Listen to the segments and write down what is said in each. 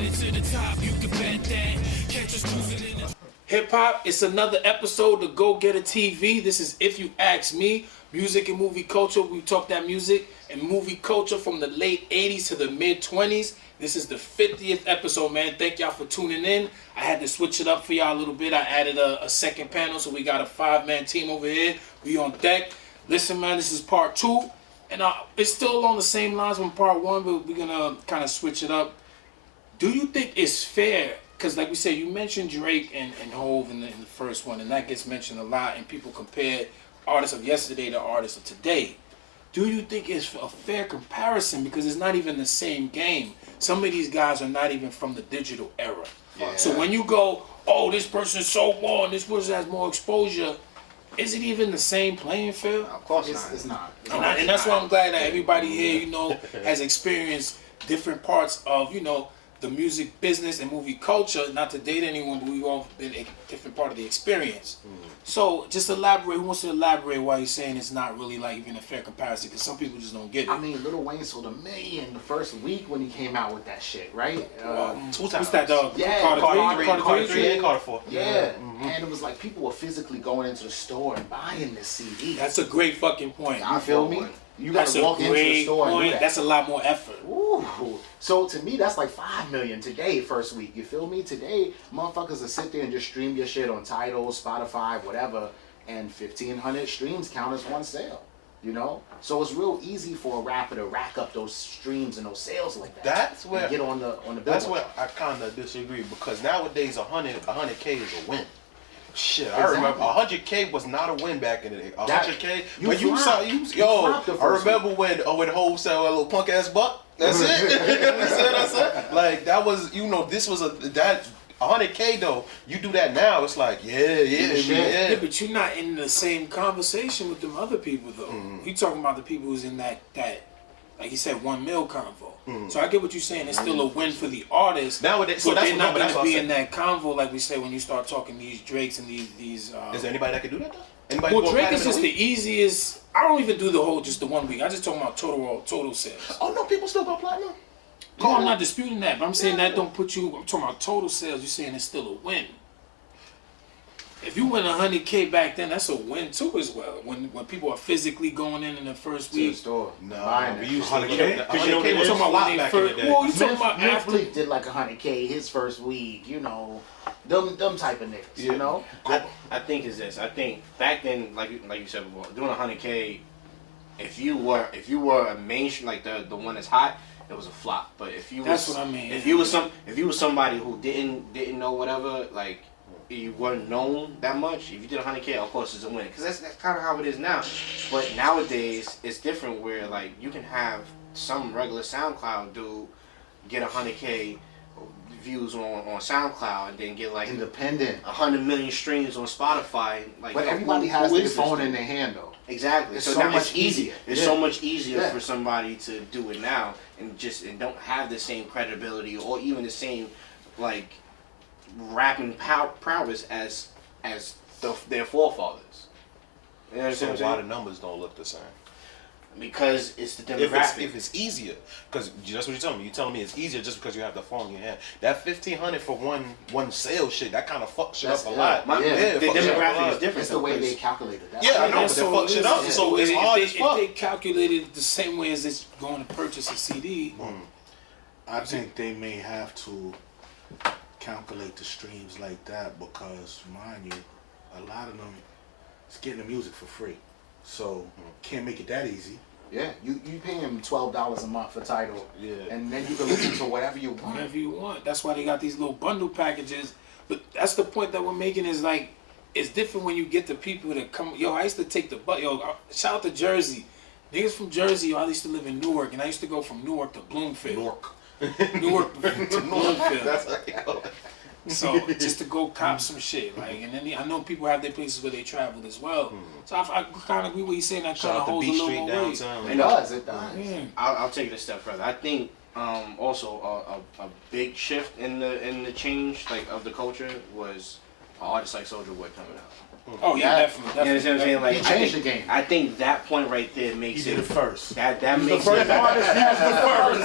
headed to the top, you can bet that. Catch us cruising in the... Hip hop, it's another episode of DagogetaTv. This is If You Ask Me, music and movie culture. We talk that music and movie culture from the late 80s to the mid 20s. This is the 50th episode, man. Thank y'all for tuning in. I had to switch it up for y'all a little bit. I added a second panel, so we got a 5-man team over here. We on deck. Listen, man, this is part 2. And it's still along the same lines from part 1, but we're going to kind of switch it up. Do you think it's fair? Because like we said, you mentioned Drake and Hove in the first one, and that gets mentioned a lot, and people compare artists of yesterday to artists of today. Do you think it's a fair comparison? Because it's not even the same game. Some of these guys are not even from the digital era. Yeah. So when you go, oh, this person's so more and this person has more exposure, is it even the same playing field? Of course it's not. And that's why I'm glad that everybody here, has experienced different parts of, the music business and movie culture. Not to date anyone, but we've all been a different part of the experience. So just elaborate. Who wants to elaborate why you're saying it's not really like even a fair comparison? Because some people just don't get it. I mean, Lil Wayne sold 1 million the first week when he came out with that shit, right? 2 times. What's that, dog? Yeah, Carter 3 and Carter 4. Yeah, and it was like people were physically going into the store and buying this CD. That's a great fucking point. You feel me? You gotta walk into the store and do that. That's a lot more effort. Ooh. So to me, that's like 5 million today, first week. You feel me? Today, motherfuckers will sit there and just stream your shit on Tidal, Spotify, whatever, and 1,500 streams count as one sale. So it's real easy for a rapper to rack up those streams and those sales like that. That's where get on the billboard. That's where I kind of disagree, because nowadays 100K is a win. Shit, Exactly. I remember 100K was not a win back in the day. 100K, but I remember when Hov said a little punk ass buck. That's it. That's it. Like that was, this was that 100K though. You do that now, it's like yeah. But you're not in the same conversation with them other people though. You talking about the people who's in that like you said 1 mil convo. So I get what you're saying. It's still a win for the artist. Nowadays, so they're not going to be in that convo like we say when you start talking these Drakes and these. Is there anybody that can do that though? Well, Drake is just the easiest. I don't even do just the 1 week. I just talking about total sales. Oh no, people still go platinum. No, I'm not disputing that, but I'm saying that don't put you. I'm talking about total sales. You're saying it's still a win. If you win 100K back then, that's a win too as well. When people are physically going in the first week. To the store. No, we used to 100K. Because you talking about when they first. Well, you talking about after did like 100K his first week. Them type of niggas. I think is this. I think back then, like you said before, doing 100K, if you were a mainstream, like the one that's hot, it was a flop. But if you that's what I mean. If you was somebody who didn't know whatever, like you weren't known that much, if you did 100K, of course it's a win. Because that's kind of how it is now. But nowadays it's different, where like you can have some regular SoundCloud dude get 100K views on SoundCloud and then get like independent 100 million streams on Spotify. Like, but everybody has their phone in their hand though. Exactly. It's so now much easier. It's so much easier for somebody to do it now and don't have the same credibility or even the same like rapping prowess as their forefathers. You know So why the numbers don't look the same? Because it's the demographic. If it's easier, because that's what you're telling me. You're telling me it's easier just because you have the phone in your hand. That 1,500 for one sale shit, that kind of fucks shit up a lot. The demographic is different. It's the way they calculated that. Yeah, I know, but they fuck shit up. So it's hard as fuck. If they calculated the same way as it's going to purchase a CD, I think they may have to calculate the streams like that because, mind you, a lot of them is getting the music for free. So can't make it that easy. Yeah, you pay him $12 a month for Tidal. Yeah, and then you can listen to whatever you want. Whatever you want. That's why they got these little bundle packages. But that's the point that we're making is like it's different when you get the people that come. Yo, I used to take the bus. Yo, shout out to Jersey. Niggas from Jersey. Yo, I used to live in Newark, and I used to go from Newark to Bloomfield. Newark to Bloomfield. That's how you go. So just to go cop some shit, like, and then I know people have their places where they traveled as well. So I kind of agree what he's saying. That kind of holds a little more weight. It does. It does. Yeah. I'll take it a step further. I think also a big shift in the change like of the culture was artist like Soulja Boy coming out. Oh yeah, Yeah. definitely. You understand what I'm saying? Like, He changed the game. I think that point right there He makes did it first. that makes First it. artist, he was the first.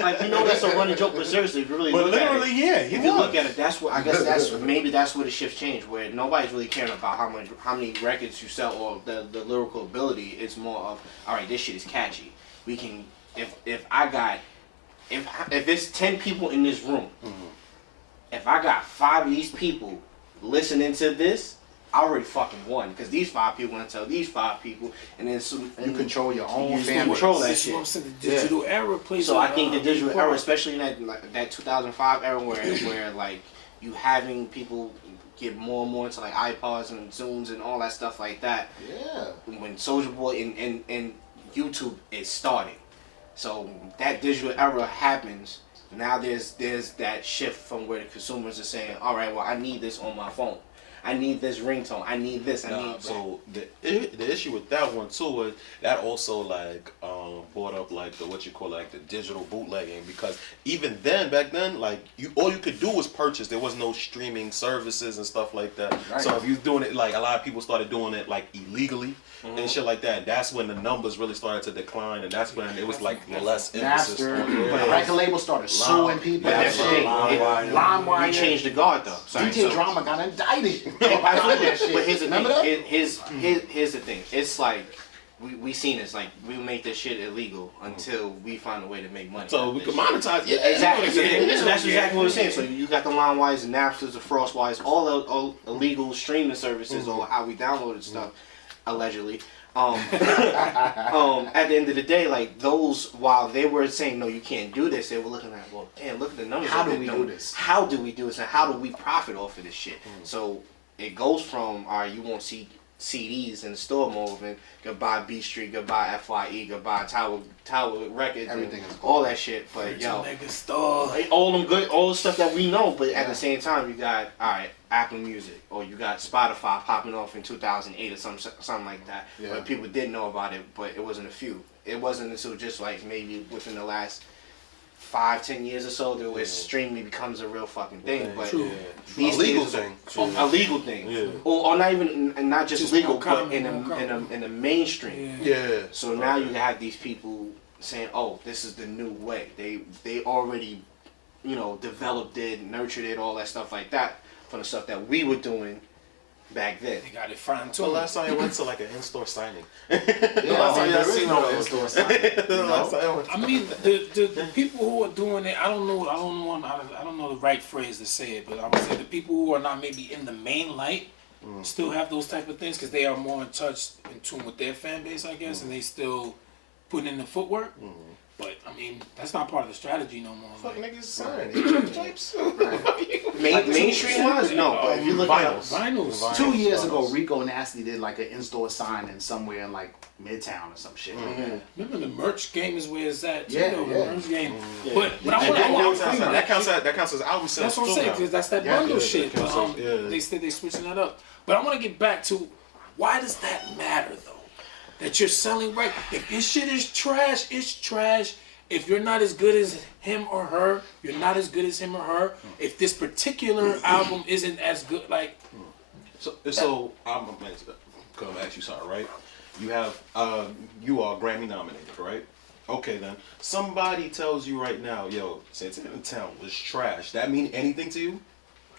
Like, you know, that's a running joke, but seriously, if you really But look at it, literally, yeah, he if you was. look at it, that's what I guess that's maybe that's where the shift changed, where nobody's really caring about how many records you sell or the lyrical ability. It's more of, all right, this shit is catchy. We can if it's 10 people in this room, if I got 5 of these people listening to this, I already fucking won, because these 5 people want to tell these 5 people, and then You control your own You fan control base. that This is shit. what I'm saying. The digital era plays. So I think the digital big era, part. especially in that 2005 era, where like you having people get more and more into like iPods and Zooms and all that stuff like that. Yeah. When Soulja Boy and YouTube is starting, so that digital era happens. Now there's that shift from where the consumers are saying, all right, well, I need this on my phone. I need this ringtone. I need this. I need that. So the issue with that one too was that also like brought up like the what you call like the digital bootlegging, because even then back then like all you could do was purchase. There was no streaming services and stuff like that. Right. So if you was doing it, like a lot of people started doing it like illegally and shit like that. That's when the numbers really started to decline, and that's when it was like less emphasis. Napster, on the record label started suing people. But That that's the shit. thing. LimeWire. We changed the guard though. Sorry, DJ so- Drama got indicted. Absolutely. But here's the Remember that? thing. Here's the thing. It's like we seen this. Like we make this shit illegal until we find a way to make money. So out of we this can shit. monetize. Yeah, Exactly. yeah. That's exactly what we're saying. So you got the LimeWires, the Napsters, the Frostwires, all illegal streaming services, or how we downloaded stuff, allegedly. At the end of the day, like those, while they were saying no, you can't do this, they were looking at, well, damn, look at the numbers. How that do they're we doing. do this? How do we do this, and how do we profit off of this shit? So it goes from, all right, you won't see CDs in the store more often. Goodbye B Street, goodbye FYE, goodbye Tower Records, Everything and is all gone. that shit. But yo, Nigga store. like, all them good, all the stuff that we know. But at Yeah. the same time, you got Apple Music, or you got Spotify popping off in 2008 or something like that. Yeah. Where people did know about it, but it wasn't a few. It wasn't until just like maybe within the last 5-10 years or so that where streaming becomes a real fucking thing. But True. these A legal days- thing. a legal thing, Yeah. or not even, and not just Just legal, more but common, in more common. the mainstream. Yeah. Yeah. So now you have these people saying, "Oh, this is the new way." They already, developed it, nurtured it, all that stuff like that from the stuff that we were doing back then. They got it fine too. So last time I went to like an in-store signing. Yeah, Last time there y'all is seen no those. in-store sign. Last time I went to- I mean, the people who are doing it, I don't know the right phrase to say it, but I would say the people who are not maybe in the main light still have those type of things because they are more in touch, in tune with their fan base, I guess, and they still put in the footwork. But I mean, that's not part of the strategy no more. Fuck Like, niggas sign. Mainstream wise, no. But if you look at vinyls. 2 years ago, Rico Nasty did like an in-store signing somewhere in like Midtown or some shit. Remember the merch game is where it's at. Too, Yeah, though, yeah. The merch game. Yeah. But I And want that counts as album sales That's what I'm too saying, now. because that's that Yeah, bundle yeah, shit. that But counts as- yeah. they said they switching that up. But I want to get back to why does that matter though? That you're selling right. If your shit is trash, it's trash. If you're not as good as him or her, you're not as good as him or her. If this particular album isn't as good, like So I'm gonna come ask you something, right? You have you are Grammy nominated, right? Okay then. Somebody tells you right now, yo, Santana in Town was trash. That mean anything to you?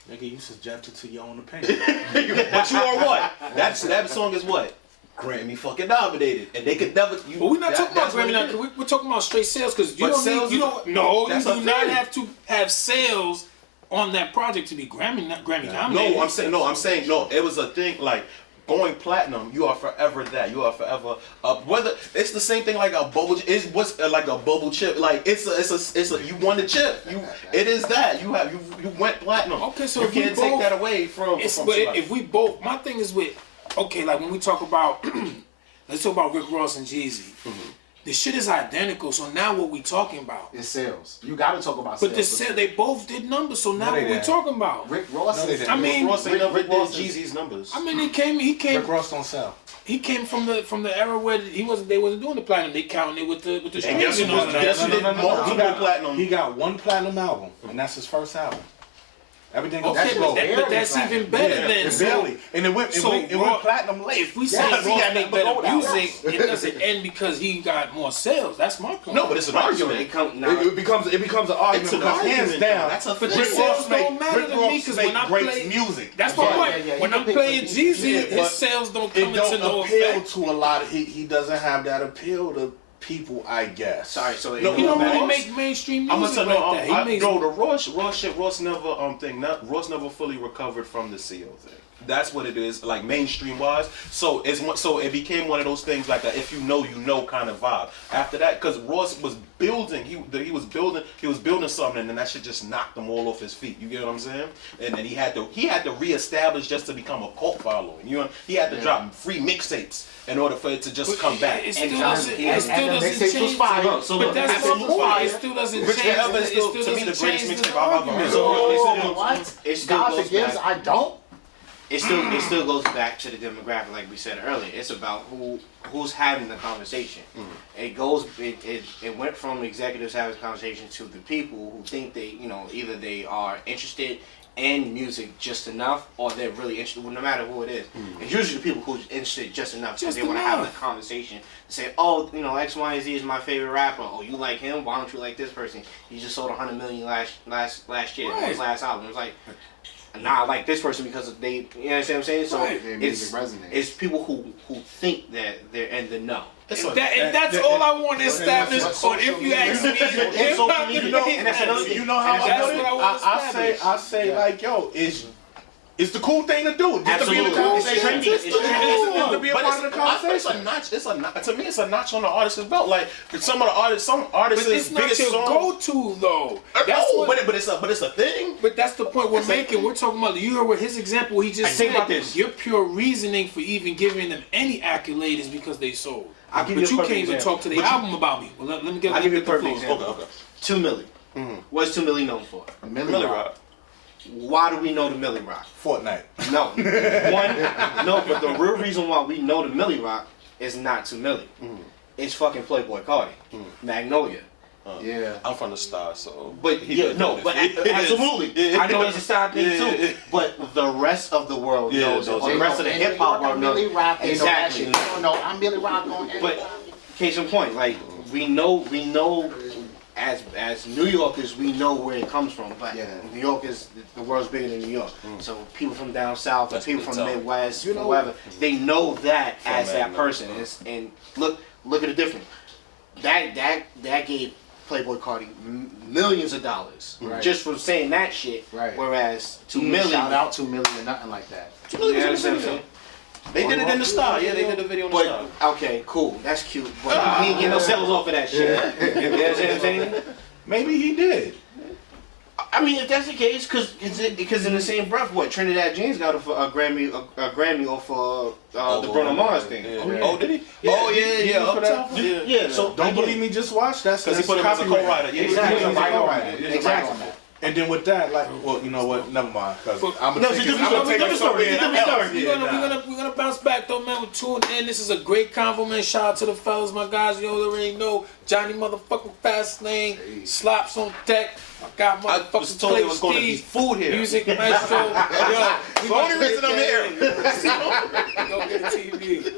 Nigga, you subjected to your own opinion. But you are what? That song is what? Grammy fucking nominated, and they could never. but we're not talking about Grammy now. We're talking about straight sales because you But don't sales need, you is- don't no, you that's do a not thing. have to have sales on that project to be Grammy nominated. I'm saying no. It was a thing like going platinum. You are forever that. You are forever. Whether it's the same thing like a bubble. It was like a bubble chip. Like it's a. You won the chip. It is that. You went platinum. Okay, so you if we can't take both- that away from. It's, from but somebody. if we both, my thing is with, okay, like when we talk about, let's talk about Rick Ross and Jeezy. The shit is identical, so now what we talking about? It's sales. You gotta talk about But sales. they both did numbers, so now No, they what we didn't. talking about? Rick Ross No, they is. didn't. I mean, Ross ain't Rick never did Ross is- Jeezy's numbers. I mean, he came Rick Ross don't sell. he came from the era where they wasn't doing the platinum. They counted it with the And streams guess and who all that. did multiple platinum? He got one platinum album, and that's his first album. Everything goes Okay, slow. but that's even better than Barely. And it went platinum late. If we say he got make better music, it doesn't end because he got more sales. That's my point. No, but it's an argument. It becomes an argument because hands down, That's a But thing. the sales don't matter to me because when I play music. that's my point. When I'm playing Jeezy, Yeah, his but sales don't It come into no don't appeal effect. to a lot of. He doesn't have that appeal to people, I guess. Sorry, so No, He don't really Ross- make mainstream I'm music gonna tell like that. He makes no, the Ross shit. Ross never fully recovered from the CO thing. That's what it is, like mainstream wise. So it became one of those things like a if you know kind of vibe. After that, because Ross was building, he was building something, and then that shit just knocked him all off his feet. You get what I'm saying? And then he had to reestablish just to become a cult following. You know, he had to drop free mixtapes in order for it to just come back. It still And doesn't mixtapes was change. fire. But that's the point. It still doesn't change. Whichever is It still, still to me, the doesn't greatest change the mixtape I've ever argument. heard. Oh, what? It still God goes forgives, back. I don't. It still goes back to the demographic, like we said earlier. It's about who's having the conversation. It went from executives having the conversation to the people who think either they are interested in music just enough, or they're really interested. Well, no matter who it is, it's usually the people who's interested just enough because they want to have a conversation. Say, oh, X, Y, and Z is my favorite rapper. Oh, you like him? Why don't you like this person? He just sold 100 million last year. Right. His last album. It was like. Nah, I like this person because they, you know what I'm saying? So Their music resonates. it's people who think that they're in the know. And that's all I want to establish. Or if you ask me, hip hop You know how That's I what I want to establish. I say like, yo, it's the cool thing to do. Just to be in the Absolutely. conversation. It's trendy. It's trendy. Just to be a But part of the conversation. To me, it's a notch on the artist's belt. Like some artists' But it's not biggest your song. go-to though. That's No, what, but it's a thing. But that's the point we're making. We're talking about, you heard what his example he just said. think about this. Your pure reasoning for even giving them any accolade is because they sold. I'll give But you you a can't perfect even example. talk to the album about me. Well, let me get I'll give you a the perfect flow. example. Okay. 2 Milli. What's 2 Milli known for? Millie Rock. Why do we know the Milli Rock? Fortnite. No. But the real reason why we know the Milli Rock is not 2 Milli. It's fucking Playboy Cardi. Magnolia. Yeah. I'm from the Star, so. But absolutely. I know it's a side thing too. But the rest of the world knows it. Or the rest of the hip hop world knows Millie Rock ain't know that exactly. shit. You don't know I'm Millie Rock on But case in point, like we know as New Yorkers, we know where it comes from. But New York is the world's bigger than New York. So people from down south, and people from the Midwest, whoever, they know that as that person. And look at the difference. That gave Playboy Cardi millions of dollars just from saying that shit. Right. Whereas 2 Shout million. out 2 million or nothing like that. You know what I'm saying? They did it in the Star. Yeah, they did a video in the Star. But okay, cool, that's cute. But he ain't getting no sales off of that shit. You know what I'm saying? Maybe he did. I mean, if that's the case, because in the same breath, what Trinidad James got a Grammy off the Bruno Mars thing. Yeah. Oh, did he? Oh, yeah. Uptown. Yeah, so Don't believe me, just watch. That's Because he put him as a co-writer. Yeah, Exactly. He's a co-writer. Exactly. And then with that, like, well, you know what? Never mind. Because I'm No, gonna it's a take different story. it somewhere Different else. story. Yeah, We're gonna bounce back though, man. We're tuned in. This is a great compliment. Shout out to the fellas, my guys. You already know Johnny motherfucking Fast Lane, Slops on deck. I got I motherfucking was told there was going to be food here. Music Maestro. Yo, The only reason I'm here. Go get a TV.